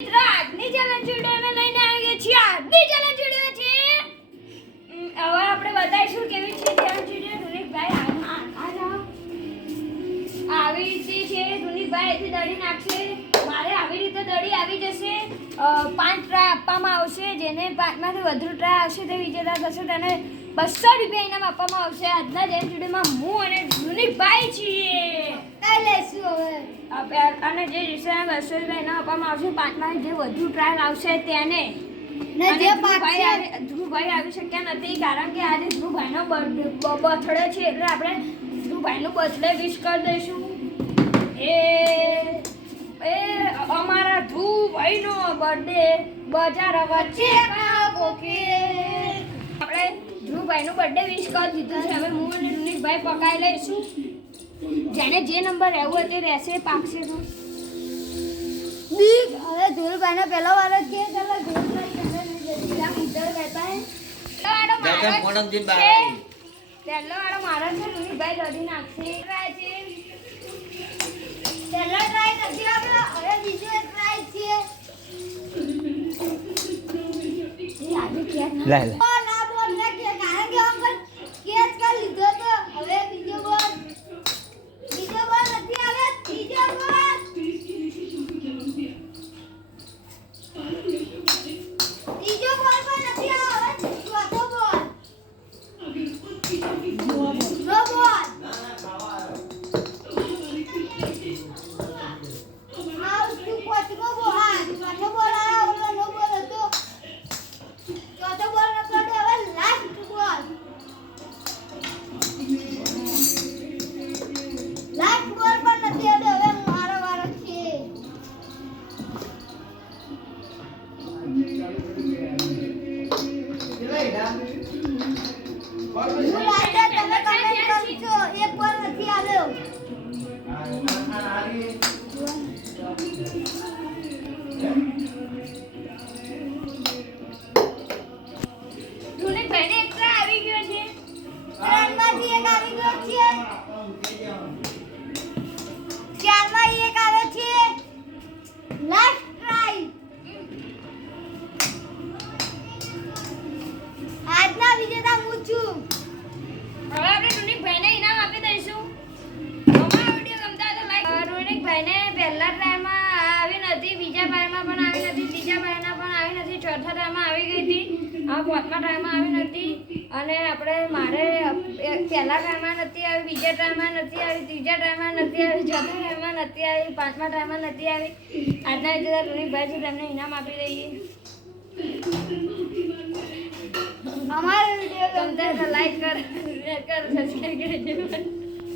આજની challenge video અમે લઈને આવી ગયા છીએ. આજની ચેલેન્જ વિડિયો છે હવે આપણે બતાવીશું કેવી છે ચેલેન્જ વિડિયો. રૂનિકભાઈ આવી રીતે છે. રૂનિકભાઈ એથી દડી નાખશે. મારે આવી રીતે દડી આવી જશે. 5 ટ્રાય આપવામાં આવશે. જેને 5માંથી વધુ ટ્રાય આવશે તે વિજેતા થશે. તેને 200 રૂપિયા ઇનામ આપવામાં આવશે. આજના ચેલેન્જ વિડિયોમાં હું અને રૂનિકભાઈ છીએ. કઈ લેશું હવે અને જે વિષય 200 રૂપિયા ઇનામ આપવામાં આવશે. 5માંથી જે વધુ ટ્રાયલ આવશે તેને ધ્રુવભાઈ આવી શક્યા નથી કારણ કે આજે ધ્રુવભાઈનો બર્થડે છે એટલે આપણે ધ્રુવભાઈનો બર્થડે વિશ કરી દઈશું. એ અમારા ધ્રુવભાઈનો બર્થડે બજાર વચ્ચે આપણે ધ્રુવભાઈનો બર્થડે વિશ કરી દીધું છે. હવે હું અને રૂનિકભાઈ પકાઈ લઈશું. જેને જે નંબર રહેવું હોય તે રહેશે. પાકશે તો હવે ધ્રુવભાઈનો પહેલો વાર જ કે ચલો ધ્રુવભાઈ પહેલો વાળો મારો છે. રૂનિકભાઈ દડી નાખશે. પહેલો ટ્રાય નથી આવ્યો. હવે બીજો એક ટ્રાય છે. લે ના બોલ ના કે કારણ કે અંકલ કેચ કર લીધો તો હવે બીજો બોલ નથી આવે. ત્રીજો બોલ પણ નથી આવે. ચોથો બોલ નો બોલ ચોથો બોલ આવ્યો. ઓલો નો બોલ હતો. ચોથો બોલ નો પડે. હવે લાસ્ટ બોલ પણ નથી આવ્યો. હવે મારો વારો છે. હું લાગે તમે કમેન્ટ કરજો. એક બોલ નથી આવ્યો. રૂનિકભાઈને એક ટ્રાય આવી ગયો છે. ત્રણમાંથી એક આવી ગયો છે. ચારમાંથી એક આવે છે. લાસ્ટ ટ્રાય આજના વિજેતા હું છું. હવે આપણે રૂનિકભાઈને ઇનામ આપી દઈશું. અમારો વિડિયો ગમતા તો લાઈક. રૂનિકભાઈને પહેલા ટ્રાયમાં આવી નથી, બીજા ટ્રાયમાં પણ આવી નથી, ત્રીજા ટ્રાયમાં પણ આવી નથી, ચોથા ટ્રાયમાં આવી ગઈ હતી, આ 5મા ટ્રાયમાં આવી નથી. અને આપણે મારે પહેલા ટ્રાયમાં નથી આવી, બીજા ટ્રાયમાં નથી આવી, ત્રીજા ટ્રાયમાં નથી આવી, ચોથા ટ્રાયમાં નથી આવી, 5મા ટ્રાયમાં નથી આવી. આજના વિજેતા રૂનિકભાઈ છે. તેમને ઇનામ આપી દઈએ. અમારો વિડિયો ગમતા તો લાઈક કરો, શેર કરો, સબસ્ક્રાઇબ કરજો.